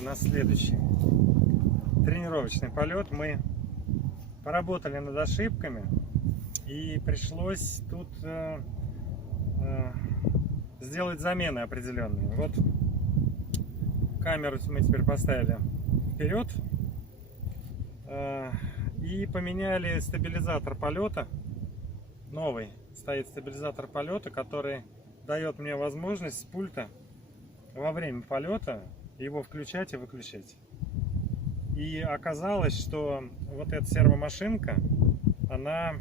у нас следующий. Тренировочный полет. Мы поработали над ошибками, и пришлось тут сделать замены определенные. Вот камеру мы теперь поставили вперед и поменяли стабилизатор полета. Новый стоит стабилизатор полета, который дает мне возможность с пульта во время полета его включать и выключать. И оказалось, что вот эта сервомашинка, она,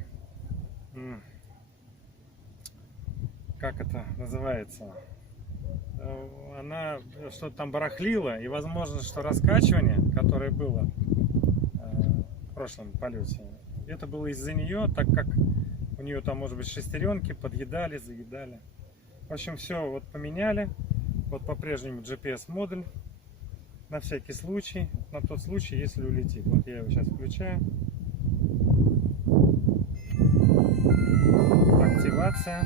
как это называется, она что-то там барахлила, и возможно, что раскачивание, которое было в прошлом полете, это было из-за нее, так как у нее там, может быть, шестеренки подъедали, заедали. В общем, все вот поменяли. Вот по-прежнему GPS-модуль на всякий случай, на тот случай, если улетит. Вот я его сейчас включаю. Активация.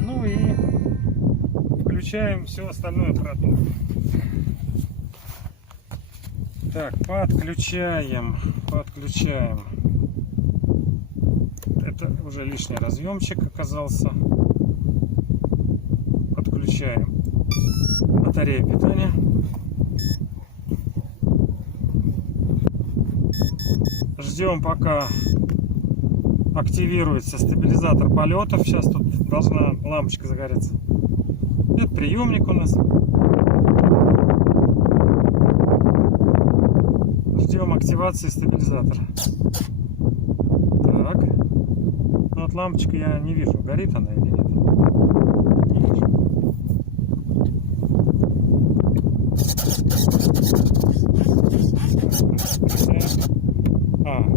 Ну и включаем все остальное аппаратуру. Так, подключаем. Это уже лишний разъемчик оказался. Подключаем батарею питания. Ждем, пока активируется стабилизатор полетов. Сейчас тут должна лампочка загореться. Это приемник у нас. Ждем активации стабилизатора. Так. Ну вот лампочка я не вижу, горит она или нет. Не вижу.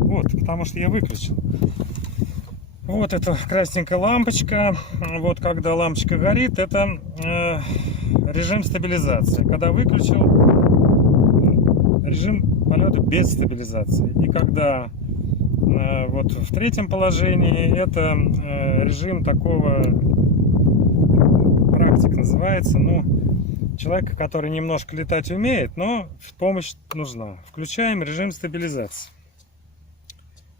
Вот, потому что я выключил. Вот эта красненькая лампочка. Вот когда лампочка горит, это режим стабилизации. Когда выключил, режим полета без стабилизации. И когда вот в третьем положении, это режим такого, практик называется, ну, человека, который немножко летать умеет, но помощь нужна. Включаем режим стабилизации.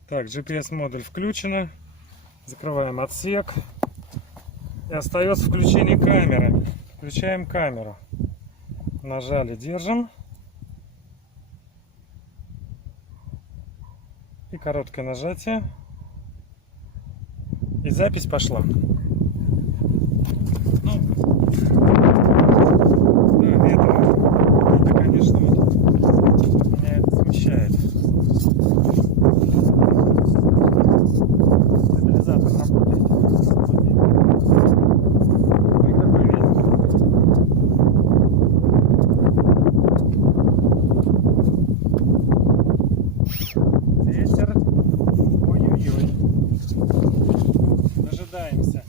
Так, GPS-модуль включена. Закрываем отсек. И остается включение камеры. Включаем камеру. Нажали, держим. И короткое нажатие. И запись пошла. Ну, да, это, конечно, вот, меня это смущает. Стабилизатор работает. Ой, какой ветер. Ветер. Ой-ой-ой. Дожидаемся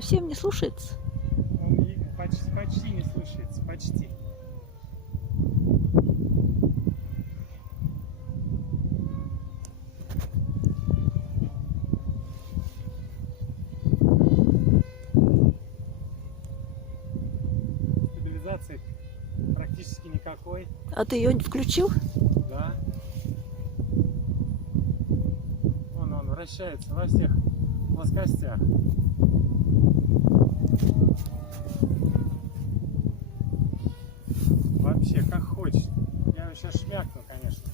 Совсем не слушается? Он почти не слушается, почти. Стабилизации практически никакой. А ты ее включил? Да. Он вращается во всех плоскостях. Вообще, как хочет. Я его сейчас шмякну, конечно.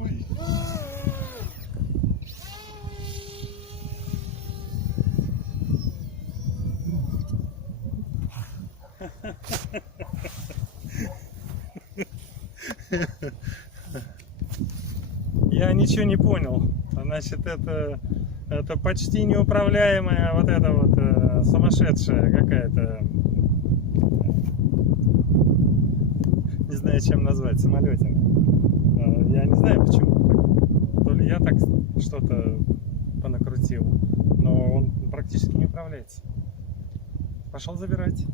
Ой. Я ничего не понял. Значит, это почти неуправляемая вот эта вот сумасшедшая какая-то, не знаю, чем назвать, самолетина. Я не знаю почему так. То ли я так что-то понакрутил, но он практически не управляется. Пошел забирать.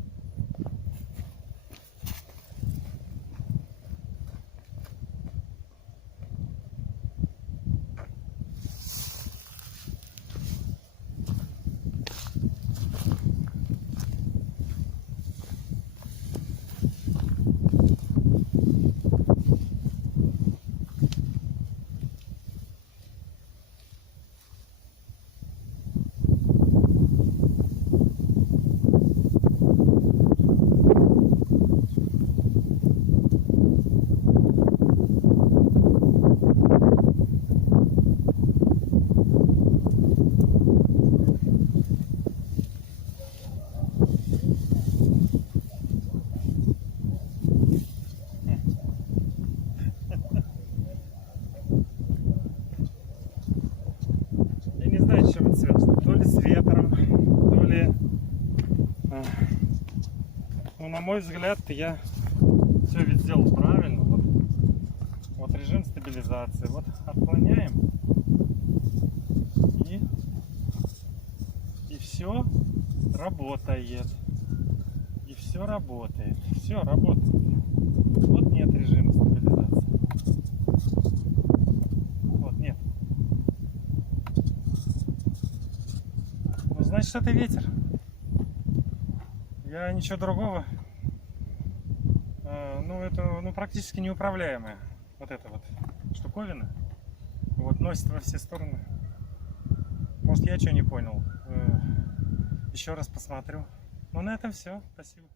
Не знаю, с чем это связано. То ли с ветром, то ли... Ну, на мой взгляд, я все ведь сделал правильно. Вот режим стабилизации. Вот отклоняем. И все работает. И все работает. Все работает. Вот нет режима стабилизации. Вот нет. Ну, значит, это ветер. Я ничего другого. Ну, это практически неуправляемая вот эта вот штуковина. Вот носит во все стороны. Может, я что не понял. Еще раз посмотрю. Ну, на этом все. Спасибо.